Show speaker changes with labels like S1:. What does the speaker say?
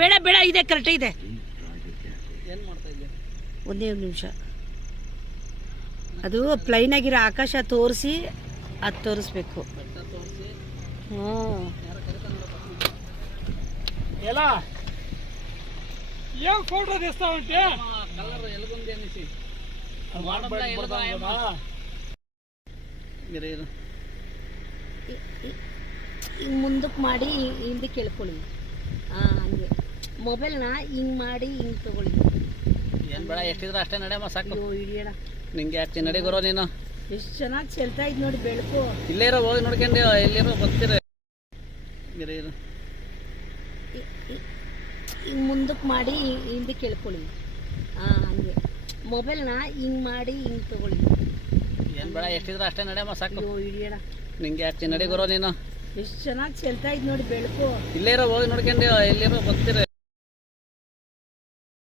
S1: ಬೇಡ ಬೇಡ ಇದೆ ಕರೆಕ್ಟ್ ಇದೆ.
S2: ಏನು ಮಾಡ್ತಾ ಇದ್ದೀಯ
S1: ಒಂದೇ ಒಂದು ನಿಮಿಷ. ಅದು ಪ್ಲೈನ್ ಆಗಿರೋ ಆಕಾಶ ತೋರಿಸಿ ಅದು ತೋರಿಸ್ಬೇಕು. ಹ್ಞೂ
S3: ಎಲ್ಲ? ಏನ್ ಫೋಟೋ ಉಂಟೆ
S1: ಮುಂದಕ್ಕೆ ಮಾಡಿ ಹಿಂದಕ್ಕೆ ಕೇಳ್ಕೊಳ್ಳಿ. ಹಾಂ ಹಂಗೆ. ಮೊಬೈಲ್ನ ಹಿಂಗೆ ಮಾಡಿ ಹಿಂಗೆ ತಗೊಳ್ಳಿ.
S2: ಏನು ಬೇಡ ಎಷ್ಟಿದ್ರೆ ಅಷ್ಟೇ ನಡೆಯಮ್ಮ ಸಾಕು.
S1: ಅಯ್ಯೋ ಹಿಡಿಯೋಣ.
S2: ನಿಂಗೆ ಯಾಕೆ ನಡೆ ಗುರು ನೀನು?
S1: ಎಷ್ಟು ಚೆನ್ನಾಗಿ ಚೆಲ್ತಾ ಇದ್ ನೋಡಿ ಬೆಳಕು.
S2: ಇಲ್ಲೇ ಇರೋ ಹೋಗಿ ನೋಡ್ಕೊಂಡು ಎಲ್ಲಿರೋ ಬರ್ತೀರ
S1: ಹಿಂಗೆ ಮುಂದಕ್ಕೆ ಮಾಡಿ ಹಿಂದೆ ಕೇಳ್ಕೊಳ್ಳಿ. ಹಾಂ ಹಂಗೆ. ಮೊಬೈಲ್ನ ಹಿಂಗೆ ಮಾಡಿ ಹಿಂಗೆ ತಗೊಳ್ಳಿ.
S2: ಏನು ಬೇಡ ಎಷ್ಟಿದ್ರೆ ಅಷ್ಟೇ ನಡೆಯಮ್ಮ ಸಾಕು.
S1: ಅಯ್ಯೋ ಹಿಡಿಯೋಣ.
S2: ನಿಂಗೆ ಯಾಕೆ ನಡೆ ಗುರು ನೀನು?
S1: ಎಷ್ಟು ಚೆನ್ನಾಗಿ ಚೆಲ್ತಾ ಇದ್ ನೋಡಿ ಬೆಳಕು.
S2: ಇಲ್ಲೇ ಇರೋ ಹೋಗಿ ನೋಡ್ಕೊಂಡು ಎಲ್ಲಿರೋ ಬರ್ತೀರ